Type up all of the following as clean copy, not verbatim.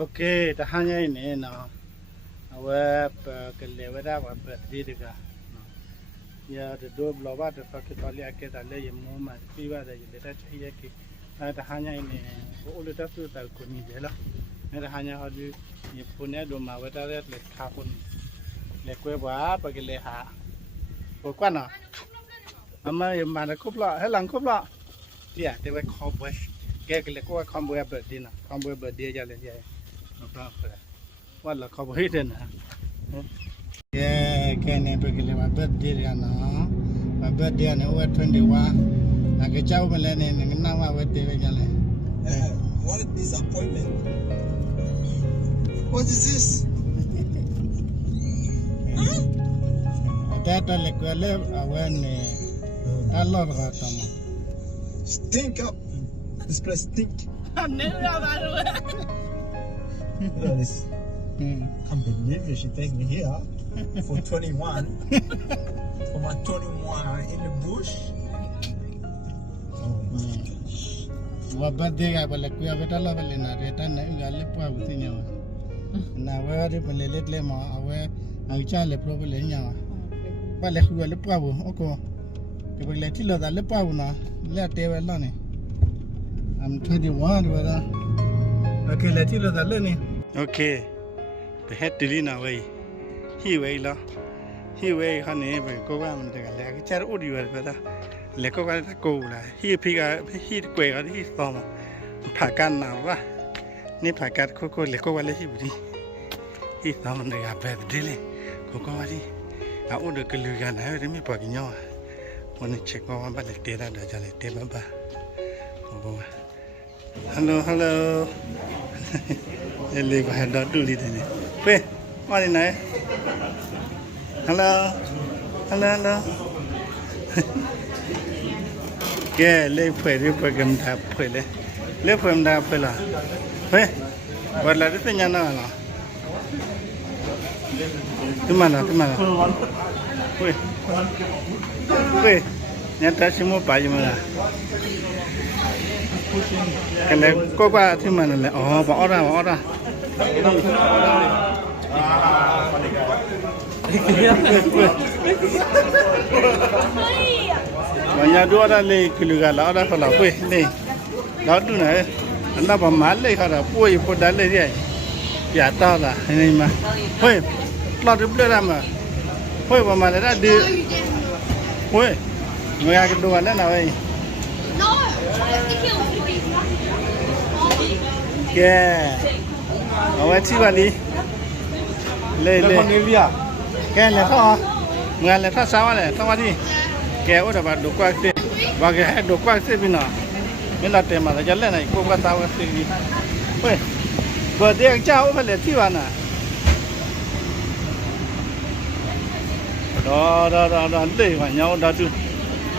Okay, tahanya ini no. Awak kelewat apa berarti juga. Ya, the dua belah ada pakai tali akhir tali yang mau mati piwa ada jadi tak cahaya ki. Tahanya ini, ulu tak tu tak kuni je lah. Tahanya hari ni punya dua mawar ada lek kapun, lek kue buah pakai leha. Bukan no. Ama yang mana kupla, helang kupla. Dia, dia kau buat. Kaya lek kau kau buat berarti no, kau buat berarti aja le dia. Wala kau boleh deh na. Ya, kene pergi lewat birthday dia na. Birthday ni over 21. Agak jauh malah ni, nak awak birthday berjalan. What a disappointment. What is this? Ada lekule awak ni. Allah berkata. Stink up. This place stink. Never baru. Look at this. Can't believe it. She take me here for 21. For my 21 in the bush. Oh my gosh. Birthday ka boleh kuya betul lah boleh na. Reta na igal lepas betul nyawa. Na awak ada boleh let le mau awak agak le pro boleh nyawa. Boleh kuya lepas bu. Oko. Kita boleh tilo dah lepas bu na. Lihat dewa lah ni. I'm 21 berada. Okay, let's tilo dah le ni. Okay. Behet dili na way. Hi way lah. Hi way kan ni kau kan mendengar lagi cara udi berada. Lekau kan tak kau lah. Hi piga hi kue kan hi sama. Pakan na wah. Ni pakan kau lekau kan hi budi. Hi sama mendengar berada dili. Kau wali. Aku udah keluar na. Ini pagi nyawa. Mana cek kau apa balik tera dah jalan tera bah. Oh. Hello, hello. Ele bahaya dah dulu di sini. Weh, mana ni? Hello, hello, hello. Ke, le pergi program dah pergi. Le program dah pergi lah. Weh, buat lagi tu nyana lah. Di mana, di mana? Weh, weh, nyata semua pagi mana? Kalau kau buat di mana le? Oh, bawa orang. Banyak dua orang le keluar lah orang kalau pun ni, lalu tu na, anda pemalas le kalau pun ibu dah le dia, biasa lah ini mah. Pun, lalu tu berapa lama? Pun pemalas dah di, pun, mereka kedua le na wei. No, that's the kill. Yeah. Awak siapa ni? Le. Kan le kau? Mengal le kau sama le, sama ni. Kau udah buat dokuak sih, bagi dokuak sih bina. Bina tema dah jalan ni, kau kata awak sih ni. Weh, buat dia jauh balik siapa na? Dah, le macam dah tu.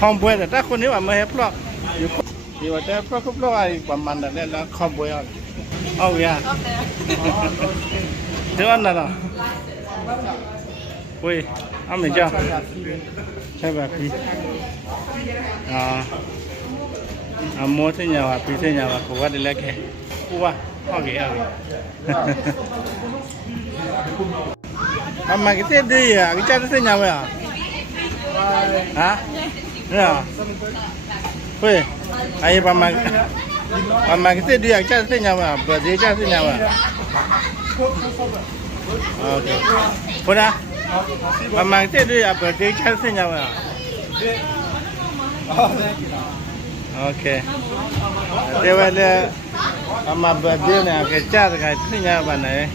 Kau buat dah, kau ni apa mahal pula? Ibu dah pula kau pula ay paman dah le lah kau buat. Oh ya. Jangan lah. Weh, apa je? Siapa pi? Amo tu nyawa, pi tu nyawa. Kau ada lagi? Wah, okay. Amma kita dia, kita tu nyawa ya? Hah? Ya. Weh, ayah paman kita dia kita tu nyawa, berdia kita tu nyawa. Okay. Pernah? Paman kita dia berdia kita tu nyawa. Okay. Dia wala paman berdia ni kita tu nyawa ni.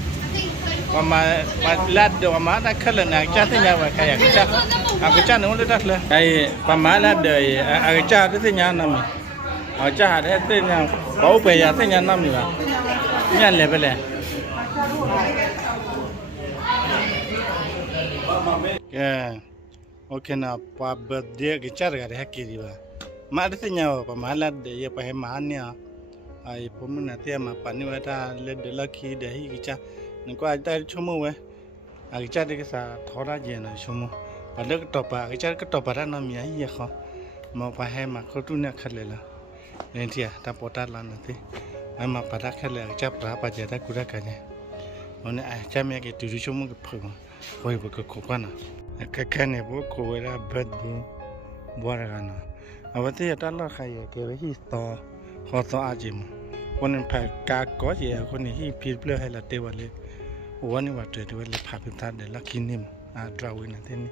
Paman lad do paman tak kalah nak kita tu nyawa kaya kita. Kita ni mula dah lah. Ay paman lad dia, kita tu nyawa nama. Aja ada tu yang bau bayar tu yang nama ni lah. Yang level le. Ya, okay na. Pa birthday kita ada kiri lah. Mak ada tu nyawa pamalat dia pakai mahnya. Ay pemen nanti ama pani wata le de laki dah kita. Niko ada cuma weh. Kita ada kisah thora je na cuma. Pada ketopa nama ya kau. Mau pakai mak kau tu nak kerja lah. Nanti ya, tak potong lah nanti. ama pada khale cha pra pa je ta kura ka ne one a cha me ke tu chu mu ke phu hoi bu ko ko na ka ka ne bu ko ra bad bu bo ra ka na awate ta la kha ye ke hi to ho to a ji mu one pa ka ko ye ko ni hi pi ple hai la te wa le one wa te wa le pha pi ta de la ki nim a dra wi na te ni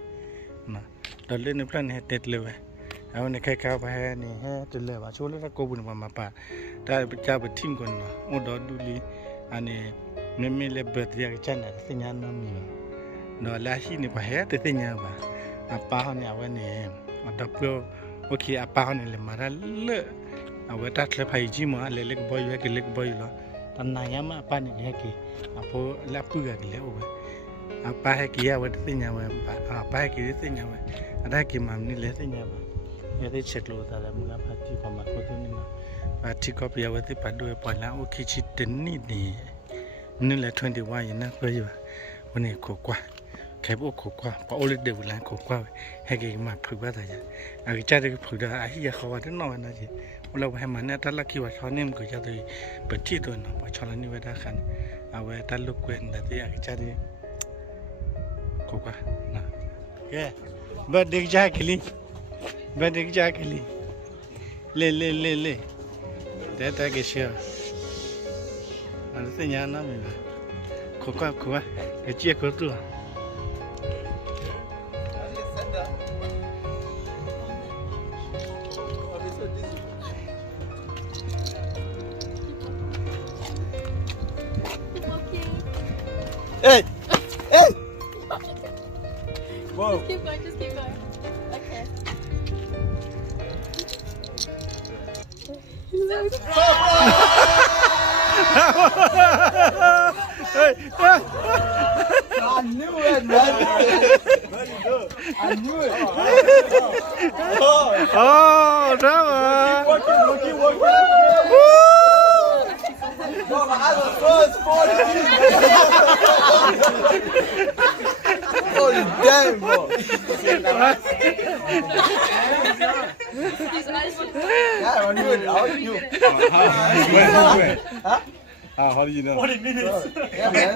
na da le ne plan he tet le waเอาในแค่ข้าวไปให้นี่ให้จะเลยว่าช่วยแล้วก็บุญมาป่าได้จะไปทิ้งก่อนนะโอ้ดอดูลีอันนี้ไม่มีเลยเบิดเรียกจันนะสิ่งนั้นมีว่ะเนาะแล้วที่นี่ไปให้แต่สิ่งนั้นว่ะอาป้าเขาเนี่ยวันนี้อันดับเดียวโอเคอาป้าเขาเนี่ยเลยมาได้เลิกเอาไว้ตัดเลยไปจีมาเล็กบอยไว้ก็เล็กบอยแล้วตอนนั้นมาป้าเนี่ยให้กี่อาพอแล้วปื้อกันแล้วโอ้ยอาป้าให้กี่เอาไว้สิ่งนั้นว่ะอาป้าให้กี่สิ่งนั้นว่ะได้กี่มันนี่เลยสิ่งนั้นว่ะये तो check लो ताला मुला पाती पमा को तो नहीं ना पाती को पिया वती पादो है पहला वो किसी टन्नी नहीं ले 21 ये ना कोई जो उन्हें कोकवा कैब वो कोकवा पाओले देवला कोकवा है कि मार फुगा था जा अगर चाहे कि फुगा आई या खवा तो नौ ना जी वो लोग है माने ताला की वाला ने मुझे जाते बच्ची तो ना बच्चा नहीं वैसा खान अब तालु को है ना तो अगर चाहे कोकवा ना ये बस देख जाए खिली Badik jakli. Le. Data gesha. Ada nyana me. Kokwa kwa. Echie kotu. Hey. Whoa. Just keep going. Okay. I knew it, man. I knew it. Oh, Trevor. Keep working. Bro, my eyes are closed. Holy damn, bro. Yeah, I knew it. How do you know? 40 minutes. Yeah, man.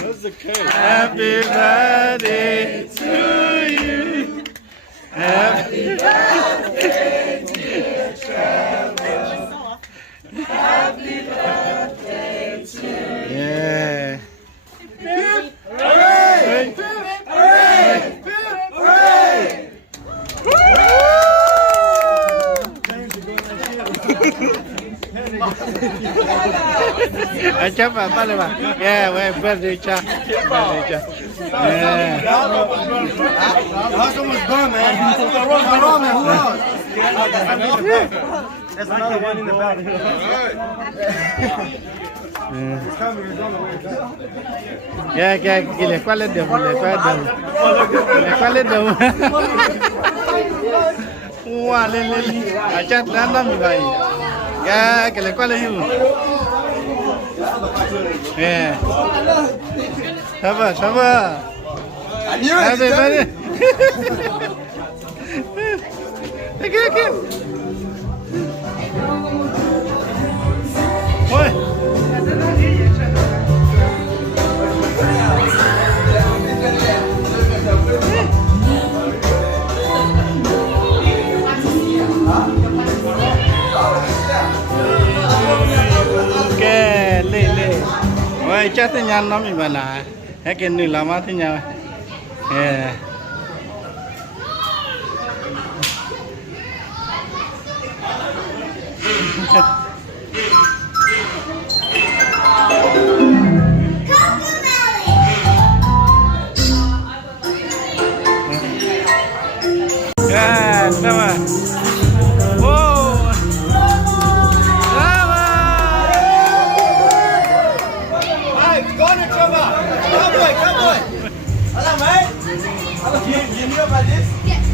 That's the cake. Happy birthday to you. Happy birthday, dear Trevor. Happy birthday to you. Yeah. Hooray! Chấp vào bắt lên vào. Yeah, well, birthday cha. Yeah. The hustle was gone, man. Who else? There's another one in the back. He's coming. He's on the way down. Yeah, ¿cuál es de ¿Cuál es de Wow, le. Acá anda mi vai. Ya, ¿cuál es you? Yeah. Saba. I knew it. Happy Okay. Oi. Ôi chắc thế nhăn lắm mình là cái kia nữ làm thế nhau. Yeah, come on. Whoa. Come on. Hello, mate. Hello, you knew about this? Yes.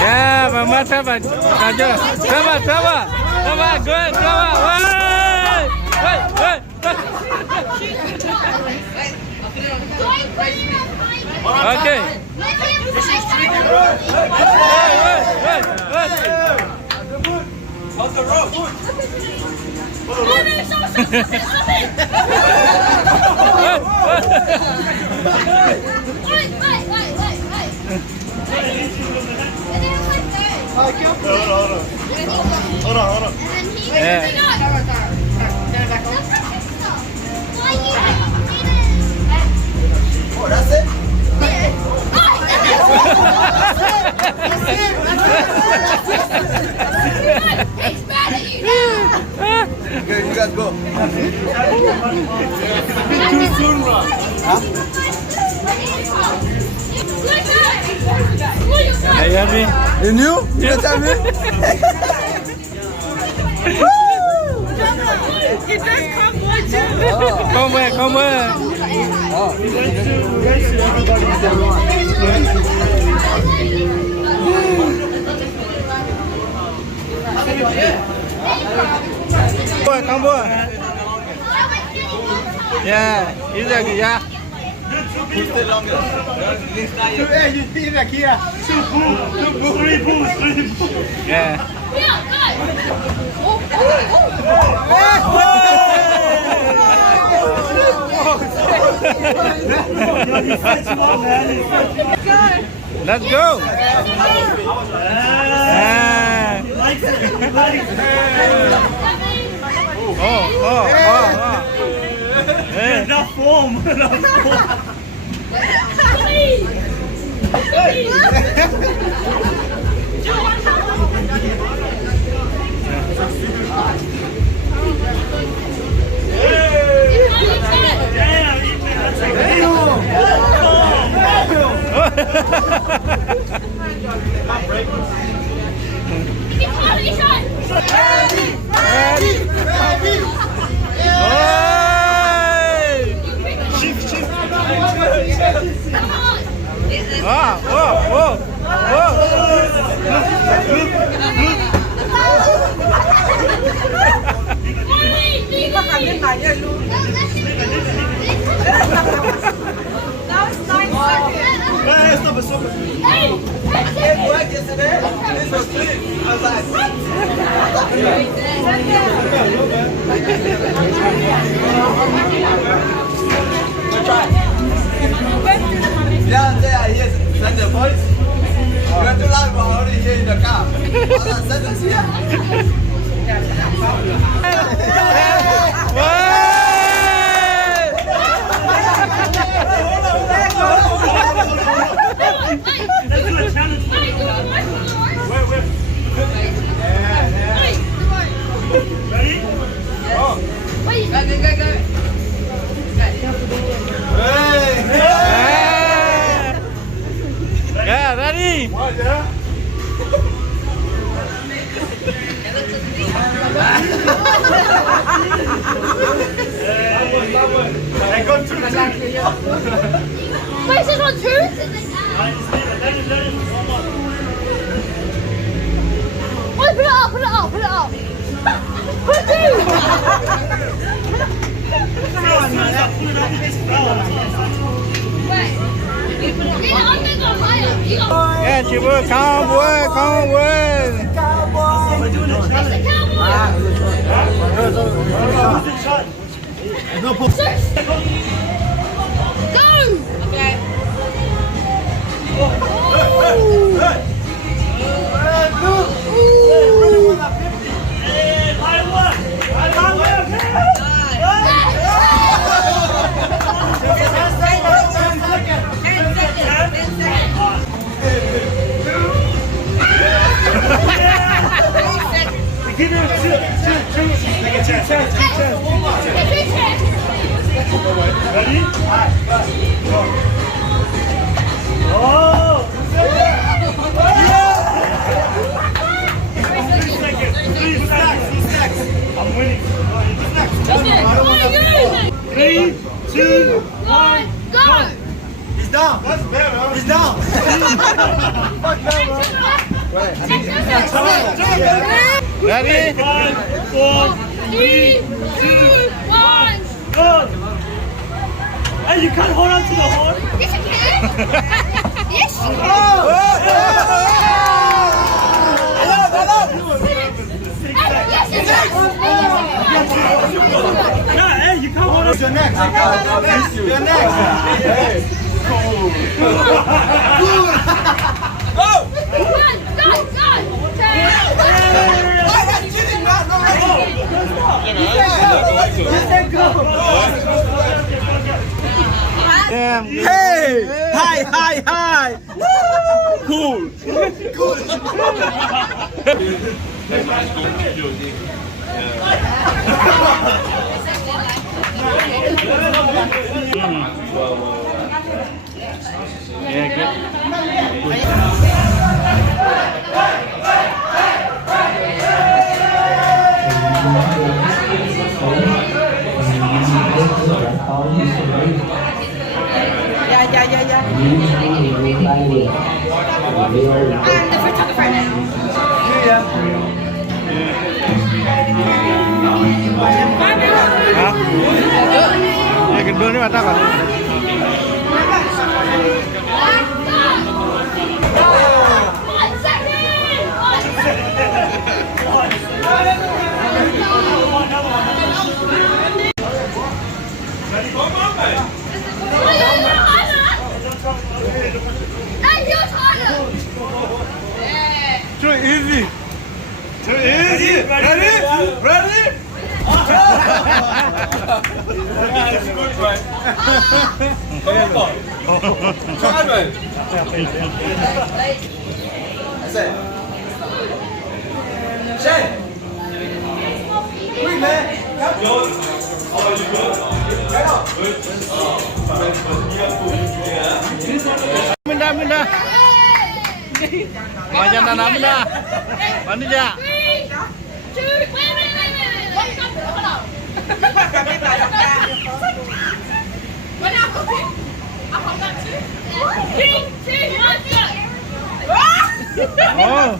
Yeah, mama sabar. Saja. Sabar. Good. Sabar. Wait. Okay. This is tricky, How's the road? Hold on. Oh, that's it? He's mad at you now. Okay, you guys go. Too soon, Rob. Are you happy? You knew? You didn't tell me? He does come more too. Come where? Come where? Yeah, is that yeah? Who stayed longer? Hey, you see that here? Yeah. Let's go. Enough form. It worked yesterday. This was clean. I was like, yeah, they are here. Send the voice. You have to live already here in the car. Send us here. Yeah, ready? I got two. Wait, is this on two? Oh, put it up. Put I'm gonna go higher. You go. Yeah, Chibu, come on, It's a cowboy. Go. Okay. Give her a two. Take a chance. Ready? Go. Oh! 3 seconds. I'm winning. 3, 2, 1, Go. He's down. That's better. He's down. Ready? 5, 4, 3, 2, 1, Go. Hey, you can't hold on to the horn. Yes, you can. Yes, you can. Yes, you can. Yeah, hey, you can't hold on. You're next. You're next. Go, go, go. Damn. Hey! Hi! Cool. Yeah, good. I'm the photographer now. Hả? Vậy cái đứa này mà ta còn One Hey, you're harder. too easy. Too easy. Ready? Minda. Macam mana minda? Mandi ja. 3, 2, wait. Hold on. What happened? I hold that too. 3, 2, 1, go. Oh.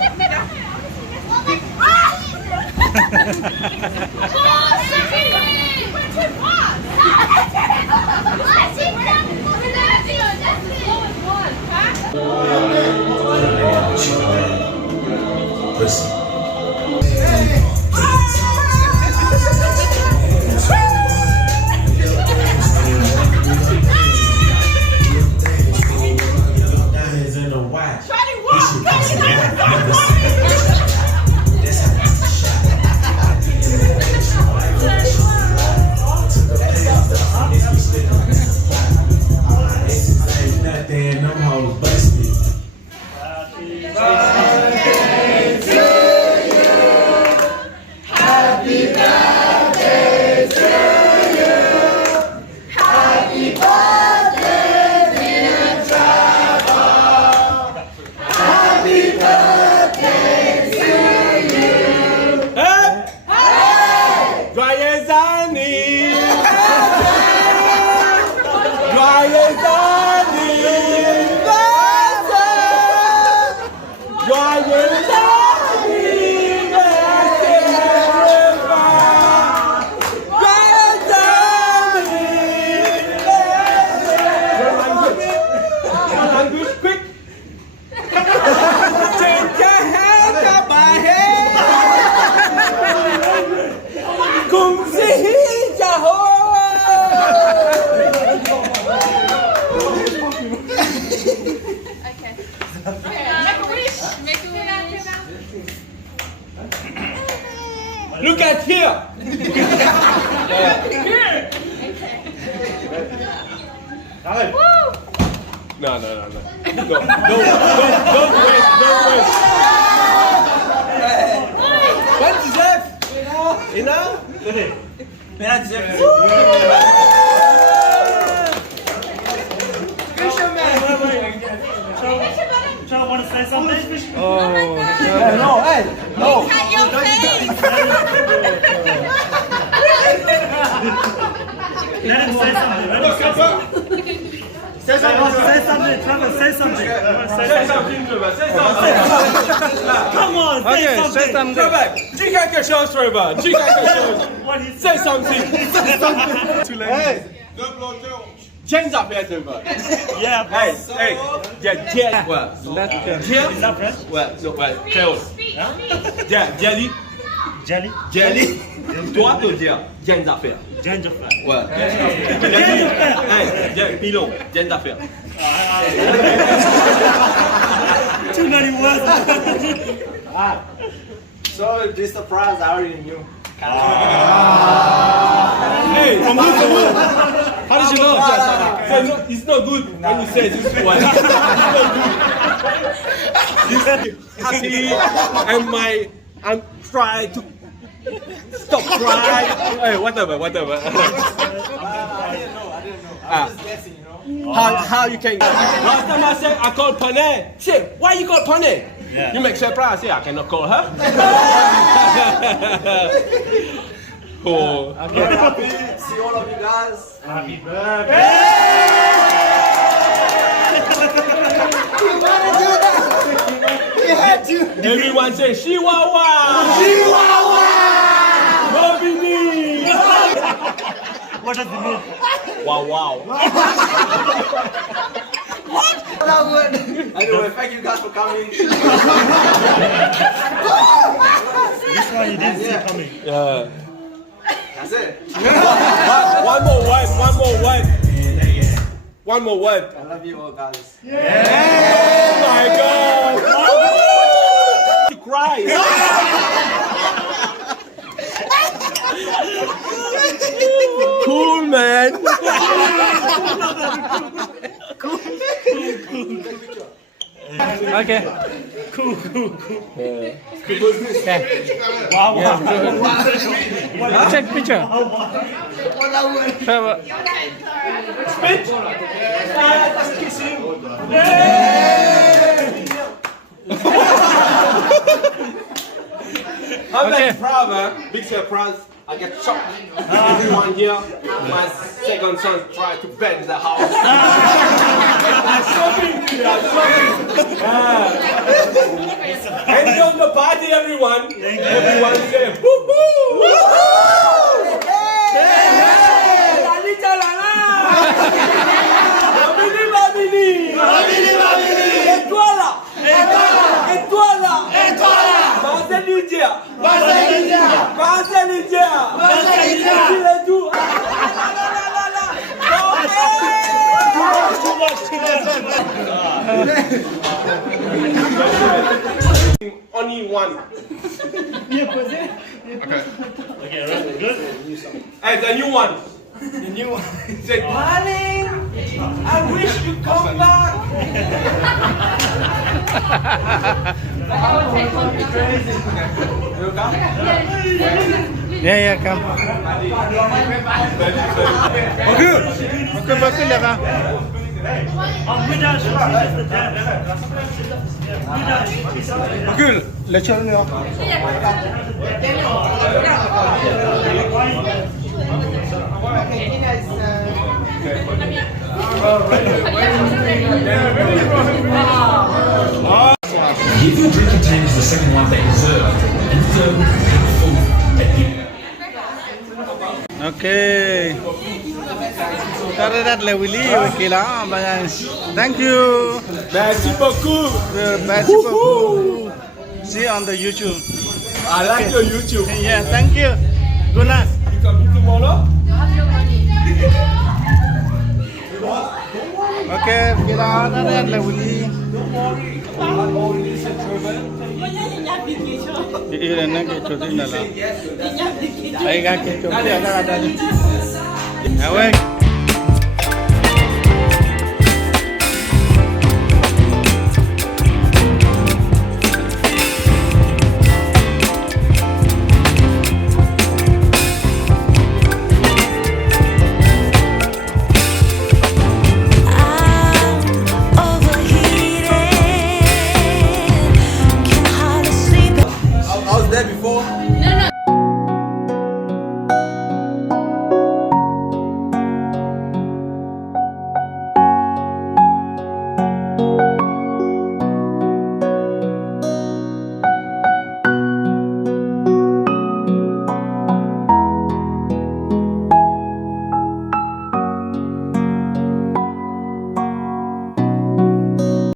Look at here. No. Don't wait. What is that? Enough? Child, want to say something? Look at your face. Let him say something. Say something, Trevor. Say something. Say something, Trevor. Say something. Come on, say Okay, something. say something. Trevor, dis quelque chose, Trevor. Dis quelque chose. What he Say something. Hey. Change up here, Trevor. Yeah, bro. Hey. Yeah, ouais. Tiens. Is that French? Ouais, non, ouais. Créole. Jelly. Jelly? Jelly. Toi, te dire. Viens d'affaires. Ginger fat. Ouais. Hey, pilon. Viens d'affaires. Too many words. So this surprise I already knew. Hey, how did you know? Say no, it's not good when you say this one. It's not good. Happy and try to stop crying. Hey, whatever. I didn't know. I'm just guessing, you know. How you can? Last time I said I called Pane. Say, why you call Pane? Yeah. You make surprise. Say I cannot call her. Oh. I'm very happy to see all of you guys. Happy birthday. Everyone say Chihuahua. Chihuahua. Bobini. What does it mean? Wow. Anyway, thank you guys for coming. This one you didn't see coming. Yeah. That's it. One more word. I love you all, guys. Oh my God. You cry. Cool, man. Okay. Cool. Okay. Wow. Check picture. Trevor. I'm Okay. like proud, man. Big surprise. I get shocked. Everyone here. My second son tried to bend the house. I'm shopping. Enjoy the party, everyone. Everyone say woo-hoo. Only one. Okay, right? Good? Hey, the new one. The new one. Say, Darling, I wish you come back. Yeah, come. Okay, ya ka. Akul, lecture niyo. If your drink contains the second one they deserve, and third, and fourth, and Okay. Tara le Willy, kila banyak. Thank you. merci beaucoup. Merci beaucoup. See on the YouTube. I like your YouTube. Yeah, thank you. Good night. You coming tomorrow? Okay, kila tara le Willy. Ini nak cuci nala. Ayah ke cuci ada. Awak.